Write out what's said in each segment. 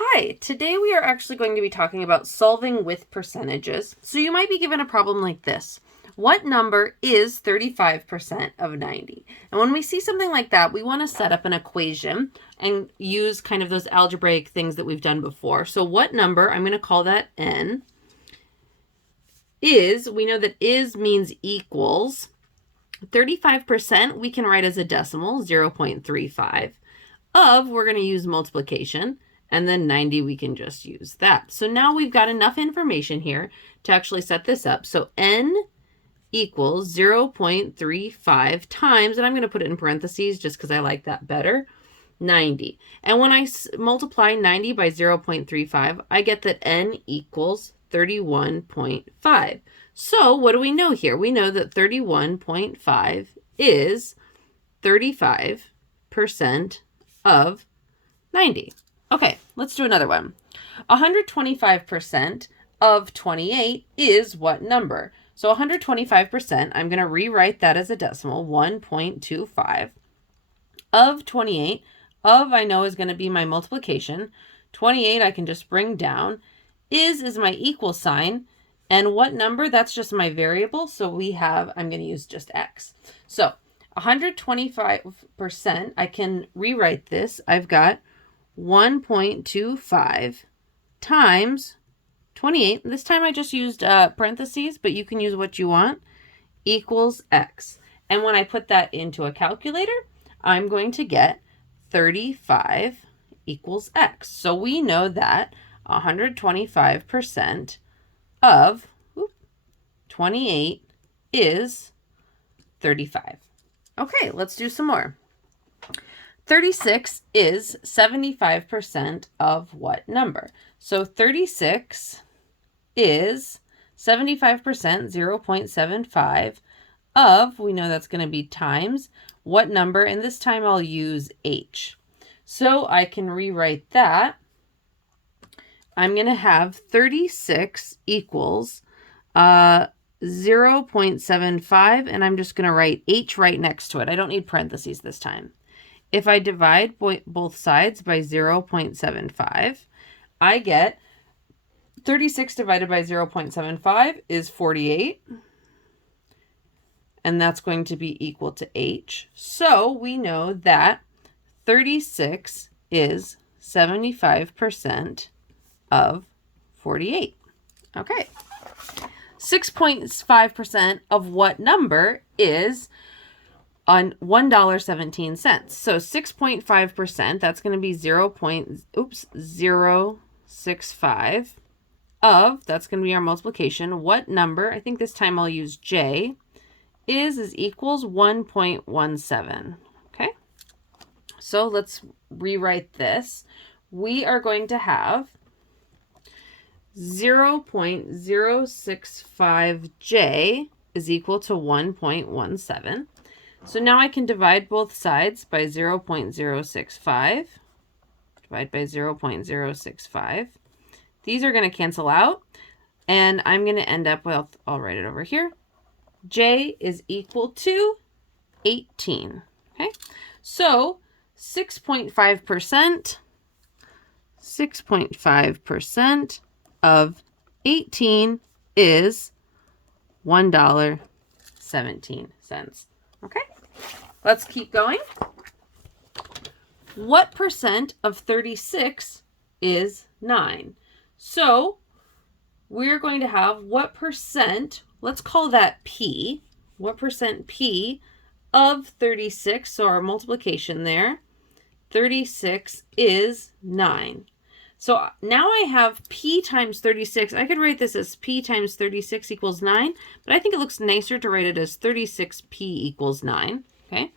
Hi, today we are actually going to be talking about solving with percentages. So you might be given a problem like this. What number is 35% of 90? And when we see something like that, we want to set up an equation and use kind of those algebraic things that we've done before. So what number, I'm going to call that n, is, we know that is means equals. 35% we can write as a decimal, 0.35. Of, we're going to use multiplication. And then 90, we can just use that. So now we've got enough information here to actually set this up. So n equals 0.35 times, and I'm going to put it in parentheses just because I like that better, 90. And when I multiply 90 by 0.35, I get that n equals 31.5. So what do we know here? We know that 31.5 is 35% of 90. Okay, let's do another one. 125% of 28 is what number? So 125%, I'm going to rewrite that as a decimal, 1.25. Of 28, of I know is going to be my multiplication. 28 I can just bring down. Is my equal sign. And what number? That's just my variable. So I'm going to use just x. So 125%, I can rewrite this. I've got 1.25 times 28. This time I just used parentheses, but you can use what you want, equals x. And when I put that into a calculator, I'm going to get 35 equals x. So we know that 125% of 28 is 35. Okay, let's do some more. 36 is 75% of what number? So 36 is 75%, 0.75 of, we know that's going to be times, what number? And this time I'll use h. So I can rewrite that. I'm going to have 36 equals 0.75, and I'm just going to write h right next to it. I don't need parentheses this time. If I divide both sides by 0.75, I get 36 divided by 0.75 is 48. And that's going to be equal to h. So we know that 36 is 75% of 48. Okay. 6.5% of what number is on $1.17. So 6.5%, that's going to be 0.065 of, that's going to be our multiplication. What number, I think this time I'll use j, is equals 1.17. Okay, so let's rewrite this. We are going to have 0.065j is equal to 1.17. So now I can divide both sides by 0.065. Divide by 0.065. These are going to cancel out. And I'm going to end up with, I'll write it over here. J is equal to 18. Okay. So 6.5% of 18 is $1.17. Okay, let's keep going. What percent of 36 is 9? So we're going to have what percent, let's call that P. What percent P of 36, so our multiplication there, 36 is 9. So now I have P times 36. I could write this as P times 36 equals 9, but I think it looks nicer to write it as 36P equals 9. Okay.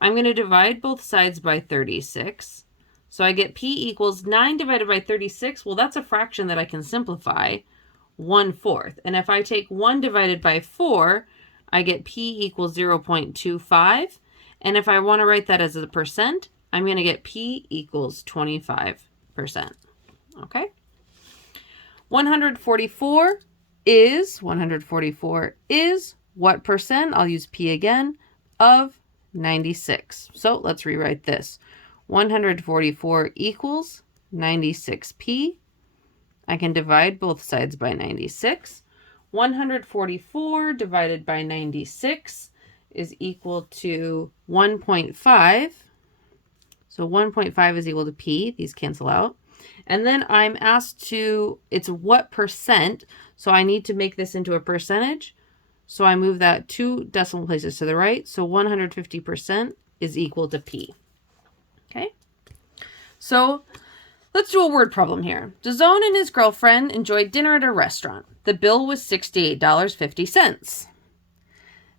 I'm going to divide both sides by 36. So I get P equals 9 divided by 36. Well, that's a fraction that I can simplify, 1/4. And if I take 1 divided by 4, I get P equals 0.25. And if I want to write that as a percent, I'm going to get P equals 25%. Okay. 144 is what percent? I'll use P again, of 96. So let's rewrite this. 144 equals 96p. I can divide both sides by 96. 144 divided by 96 is equal to 1.5. So 1.5 is equal to p. These cancel out. And then I'm asked to, it's what percent. So I need to make this into a percentage. So I move that 2 decimal places to the right. So 150% is equal to p. Okay. So let's do a word problem here. Dazone and his girlfriend enjoyed dinner at a restaurant. The bill was $68.50.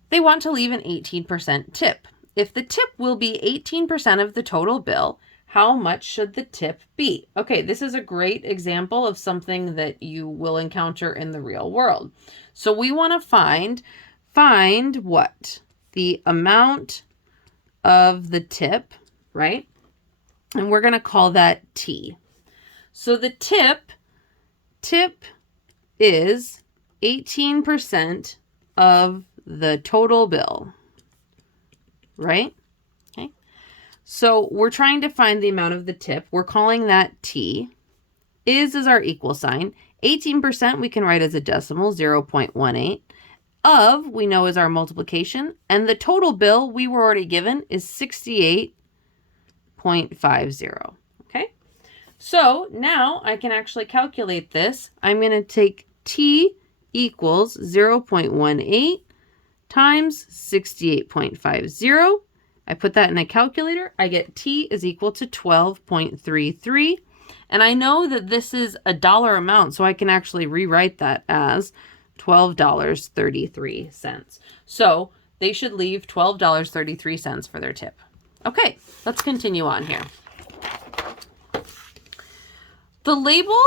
They want to leave an 18% tip. If the tip will be 18% of the total bill, how much should the tip be? Okay, this is a great example of something that you will encounter in the real world. So we want to find what? The amount of the tip, right? And we're going to call that T. So the tip is 18% of the total bill, right? Okay. So we're trying to find the amount of the tip. We're calling that T. Is our equal sign. 18% we can write as a decimal, 0.18. Of, we know, is our multiplication. And the total bill we were already given is 68.50. Okay. So now I can actually calculate this. I'm going to take T equals 0.18 times 68.50. I put that in a calculator. I get T is equal to 12.33. And I know that this is a dollar amount, so I can actually rewrite that as $12.33. So they should leave $12.33 for their tip. Okay, let's continue on here. The label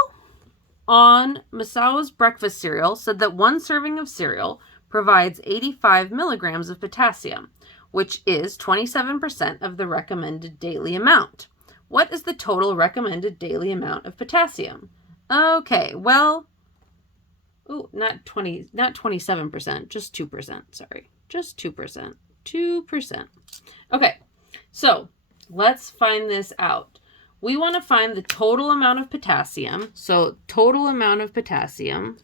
on Masao's breakfast cereal said that one serving of cereal provides 85 milligrams of potassium, which is 27% of the recommended daily amount. What is the total recommended daily amount of potassium? Okay, well, not 27%, just 2%, sorry. Just 2%. 2%. Okay, so let's find this out. We want to find the total amount of potassium. So total amount of potassium,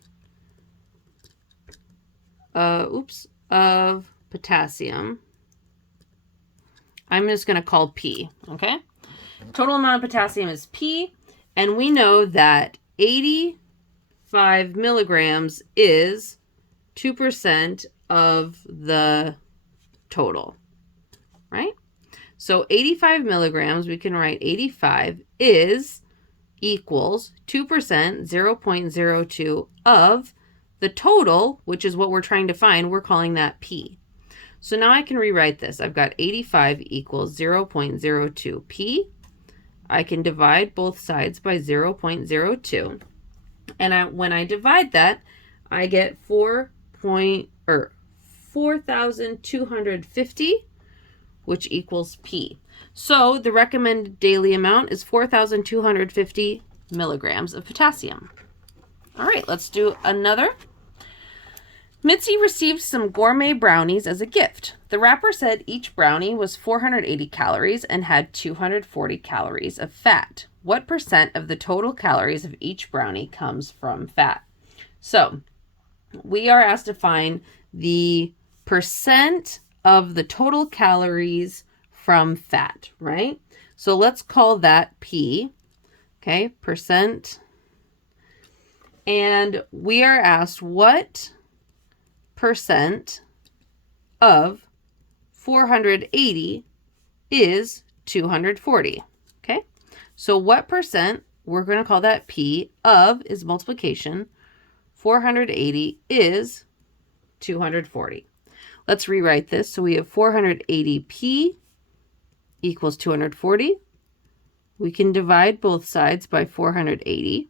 of potassium. I'm just going to call P, okay? Total amount of potassium is P, and we know that 85 milligrams is 2% of the total, right? So 85 milligrams, we can write 85 is equals 2%, 0.02 of the total, which is what we're trying to find. We're calling that P. So now I can rewrite this. I've got 85 equals 0.02 P. I can divide both sides by 0.02. And when I divide that, I get 4,250, which equals P. So the recommended daily amount is 4,250 milligrams of potassium. All right, let's do another. Mitzi received some gourmet brownies as a gift. The wrapper said each brownie was 480 calories and had 240 calories of fat. What percent of the total calories of each brownie comes from fat? So we are asked to find the percent of the total calories from fat, right? So let's call that P, okay, percent. And we are asked what percent of 480 is 240, okay? So what percent, we're going to call that P, of is multiplication, 480 is 240. Let's rewrite this. So we have 480p equals 240. We can divide both sides by 480.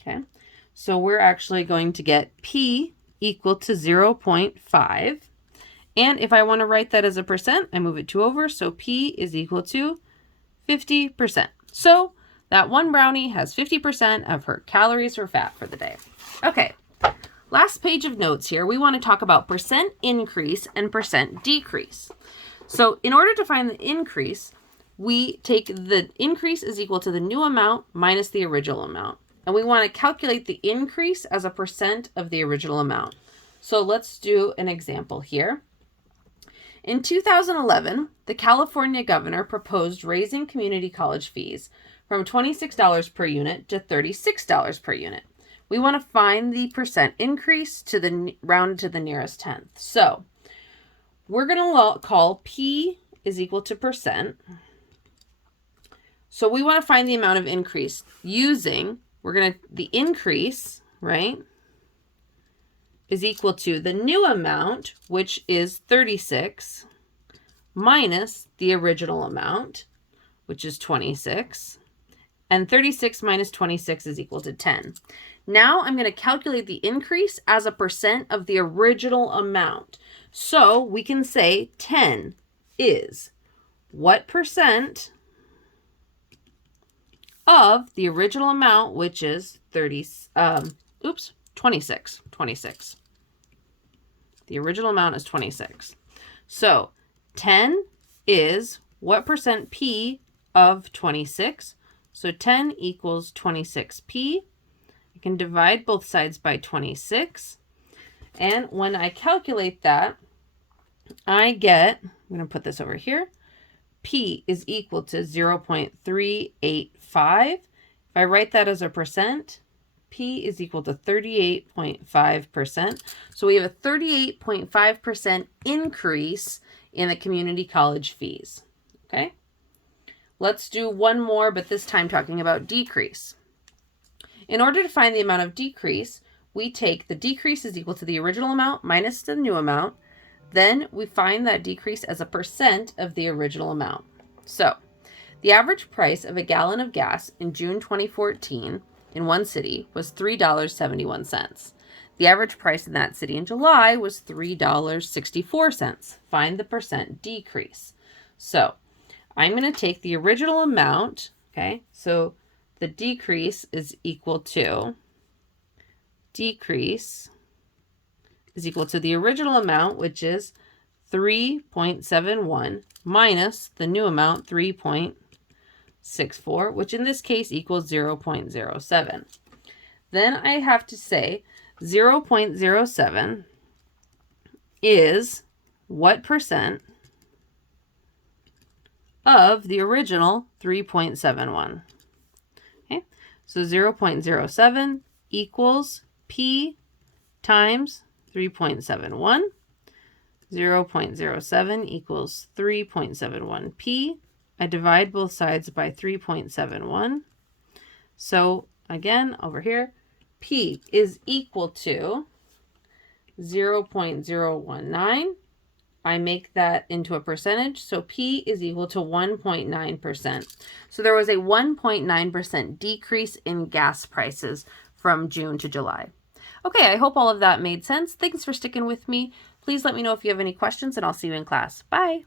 Okay, so we're actually going to get P equal to 0.5. And if I want to write that as a percent, I move it 2 over. So P is equal to 50%. So that one brownie has 50% of her calories or fat for the day. Okay. Last page of notes here, we want to talk about percent increase and percent decrease. So in order to find the increase, we take the increase is equal to the new amount minus the original amount. And we want to calculate the increase as a percent of the original amount. So let's do an example here. In 2011, the California governor proposed raising community college fees from $26 per unit to $36 per unit. We want to find the percent increase to the rounded to the nearest tenth. So we're going to call P is equal to percent. So we want to find the amount of increase using, the increase, right, is equal to the new amount, which is 36, minus the original amount, which is 26. And 36 minus 26 is equal to 10. Now I'm going to calculate the increase as a percent of the original amount. So we can say 10 is what percent of the original amount, which is 26. The original amount is 26. So 10 is what percent P of 26? So 10 equals 26P. I can divide both sides by 26. And when I calculate that, I get, I'm going to put this over here, P is equal to 0.385. If I write that as a percent, P is equal to 38.5%. So we have a 38.5% increase in the community college fees. Okay? Let's do one more, but this time talking about decrease. In order to find the amount of decrease, we take the decrease is equal to the original amount minus the new amount. Then we find that decrease as a percent of the original amount. So the average price of a gallon of gas in June 2014 in one city was $3.71. The average price in that city in July was $3.64. Find the percent decrease. So I'm going to take the original amount, okay? So the decrease is equal to the original amount, which is 3.71 minus the new amount, 3.64, which in this case equals 0.07. Then I have to say 0.07 is what percent of the original 3.71. Okay, so 0.07 equals P times 3.71. 0.07 equals 3.71P. I divide both sides by 3.71. So again, over here, P is equal to 0.019. I make that into a percentage, so P is equal to 1.9%. So there was a 1.9% decrease in gas prices from June to July. Okay, I hope all of that made sense. Thanks for sticking with me. Please let me know if you have any questions, and I'll see you in class. Bye.